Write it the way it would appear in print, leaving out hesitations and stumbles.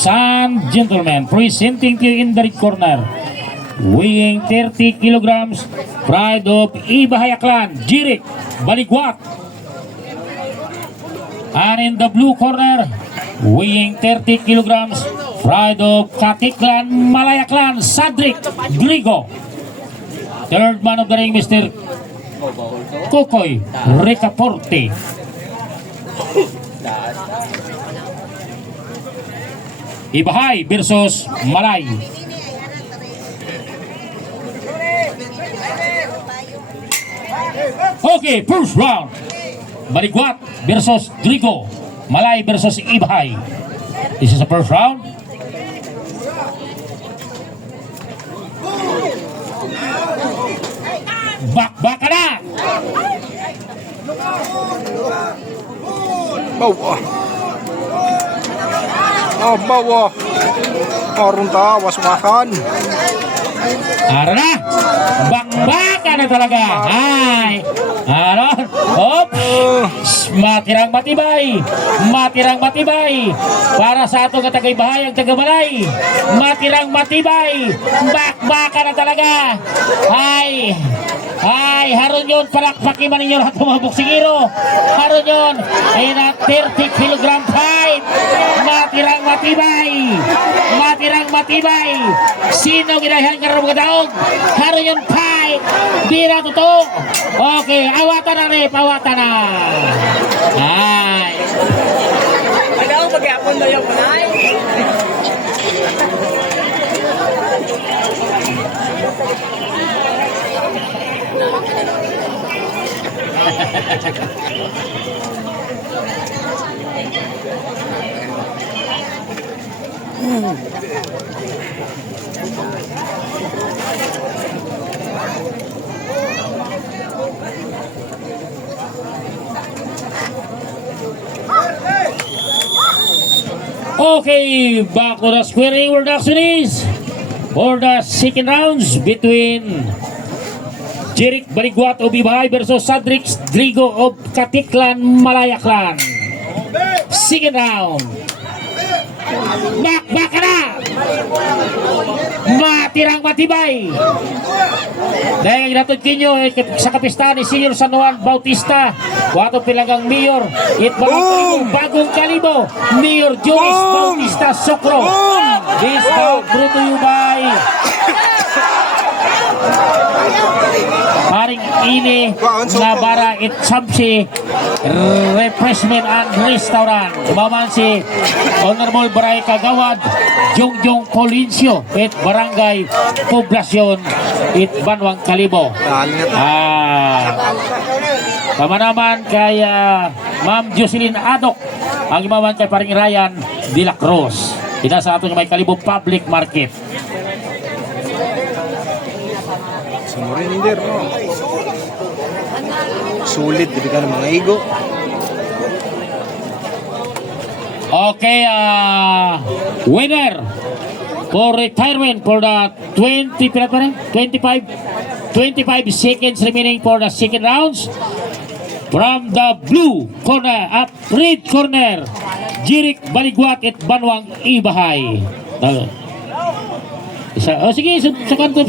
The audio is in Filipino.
Ladies and gentlemen, presenting to you in the red corner, weighing 30 kilograms, pride of Ibahay Aklan, Jirik Baligwat. And in the blue corner, weighing 30 kilograms, pride of Katiklan, Malayaklan, Sadrik Grigo. Third man of the ring, Mr. Kokoy Ricaporte. Ibahay versus Malay. Okay, first round. Baligwat versus Drigo. Malay versus Ibahay. This is the first round. Back na! Bawa. Bawa. Arun tawas makan. Ara na! Bakbaka na talaga! Ay! Aron! Hop! Matirang matibay! Matirang matibay! Para sa atong katagay-bahay ang tagamalay! Matirang matibay! Bakbaka na talaga! Ay! Ay! Haron yun! Palakpaki man ninyo lahat mga boksingiro! Haron yun! Ayun na 30 kilogram fight! Matirang matibay! Matirang matibay! Sino ginahan ka rin mga daog? Haron yun fight! Di na totoo! Okay, awatan na rin! Awatan na! Ay! Pagkakang pag-iapon na yung panay. Okay, back to the squaring where the action is for the second rounds between Jirik Baligwat of Ibahay versus Sadrik Drigo of Katiklan, Malayaklan. Second round. Back na! Matirang matibay! Dahil ginatod kinyo sa kapistahan ni Senior San Juan Bautista, wato pilanggang Mayor, bagong kalibo, Mayor Joyce Bautista Sokro. This bout brought to you by Paring Ini Nabara at Samsi Refreshment and Restaurant. Maman si Honorable Baray Kagawad Jongjong Colincio at Barangay Poblasyon at Banwang Kalibo. Pamanaman kay Ma'am Jocelyn Adok, ang imaman kay Paring Ryan de la Cruz. Ina sa ato may Kalibo Public Market. Sumurinder, no? Sulit, di ka ng mga igo. Okay, winner for retirement for the 25 seconds remaining for the second rounds. From the blue corner, red corner, Jirik Baligwat at Banwang Ibahay. Sige, sa kanto,